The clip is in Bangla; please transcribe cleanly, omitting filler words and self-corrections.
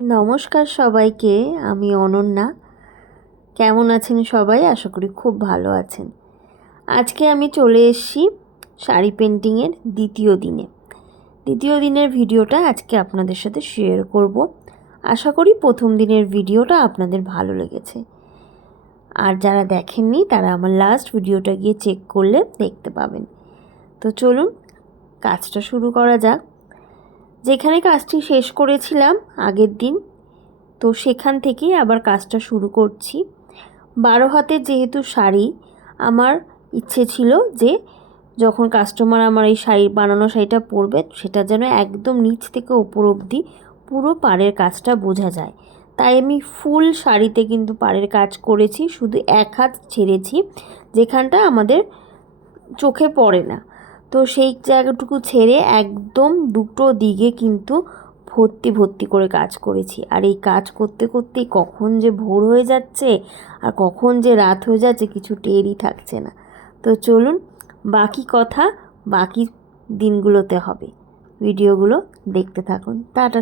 নমস্কার সবাইকে, আমি অনন্যা। কেমন আছেন সবাই? আশা করি খুব ভালো আছেন। আজকে আমি চলে এসেছি শাড়ি পেন্টিংয়ের দ্বিতীয় দিনের ভিডিওটা আজকে আপনাদের সাথে শেয়ার করব। আশা করি প্রথম দিনের ভিডিওটা আপনাদের ভালো লেগেছে, আর যারা দেখেননি তারা আমার লাস্ট ভিডিওটা গিয়ে চেক করলে দেখতে পাবেন। তো চলুন কাজটা শুরু করা যাক। যেখানে কাজটি শেষ করেছিলাম আগের দিন, তো সেখান থেকেই আবার কাজটা শুরু করছি। 12 হাতের যেহেতু শাড়ি, আমার ইচ্ছে ছিল যে যখন কাস্টমার আমার এই বানানো শাড়িটা পরবে, সেটা যেন একদম নিচ থেকে ওপর অবধি পুরো পাড়ের কাজটা বোঝা যায়। তাই আমি ফুল শাড়িতে কিন্তু পাড়ের কাজ করেছি, শুধু এক হাত ছেড়েছি যেখানটা আমাদের চোখে পড়ে না। তো সেই জায়গাটুকু ছেড়ে একদম দুটো দিকে কিন্তু ভর্তি করে কাজ করেছি। আর এই কাজ করতে করতেই কখন যে ভোর হয়ে যাচ্ছে আর কখন যে রাত হয়ে যাচ্ছে কিছু টেরই থাকছে না। তো চলুন বাকি কথা বাকি দিনগুলোতে হবে, ভিডিওগুলো দেখতে থাকুন। টাটা।